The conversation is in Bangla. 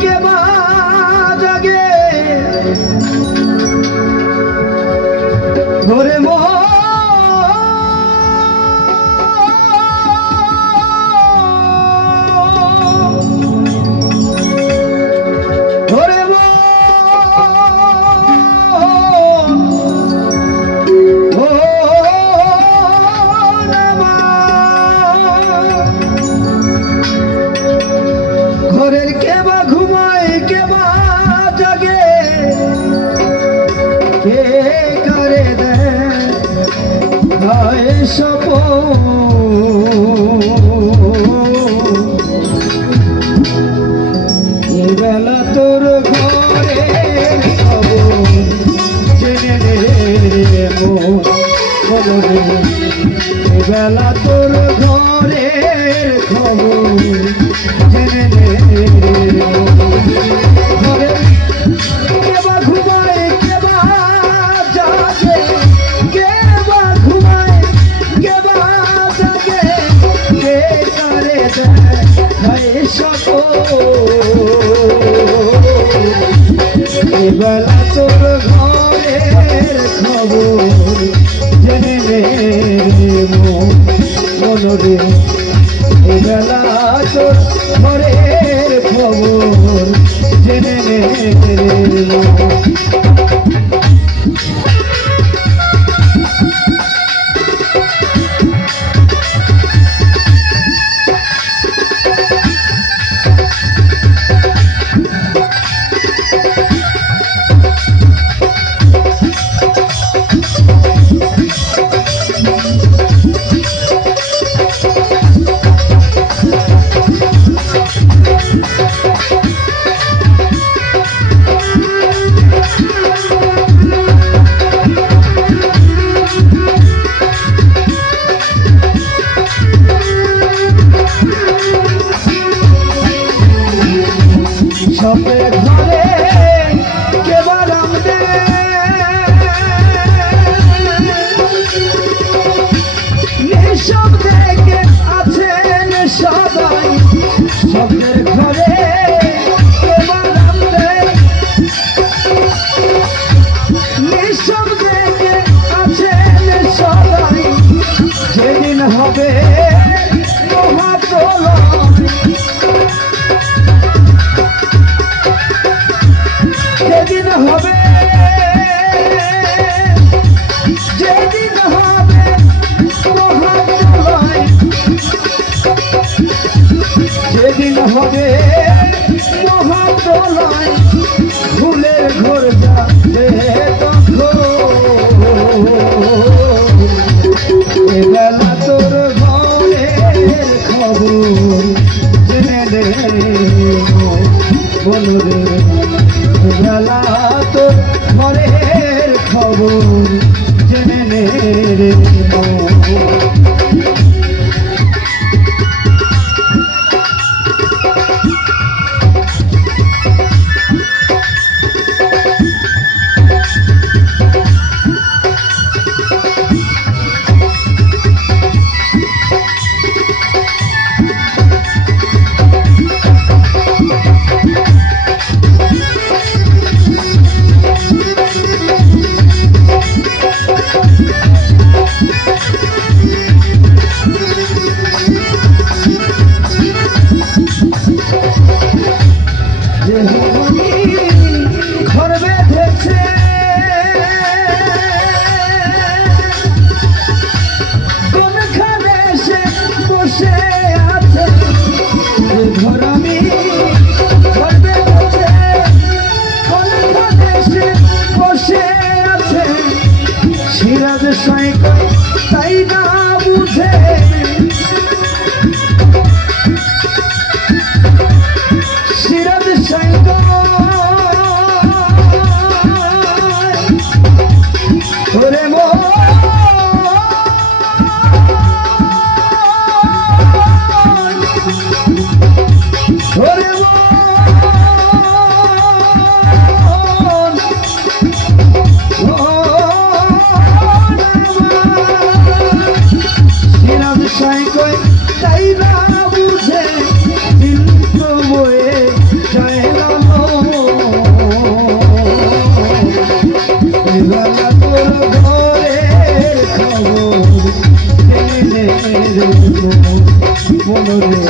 কে বা জাগে ঘরে ঘরে কে করে দেয়? সপ বেলা তোর ঘরে জেনে রে বেলা তোর ঘরে খবর জেনে নে মনরে। বেলা তোর ঘরের খবর জেনে নে সবে ঘরে কেবা রামদে আছেন সবাই? ঘরে থেকে আছেন সবাই? যেদিন হবে খবর জেনে সংশয় করে তাই না বুঝে সিরাজ শঙ্করে জীবনের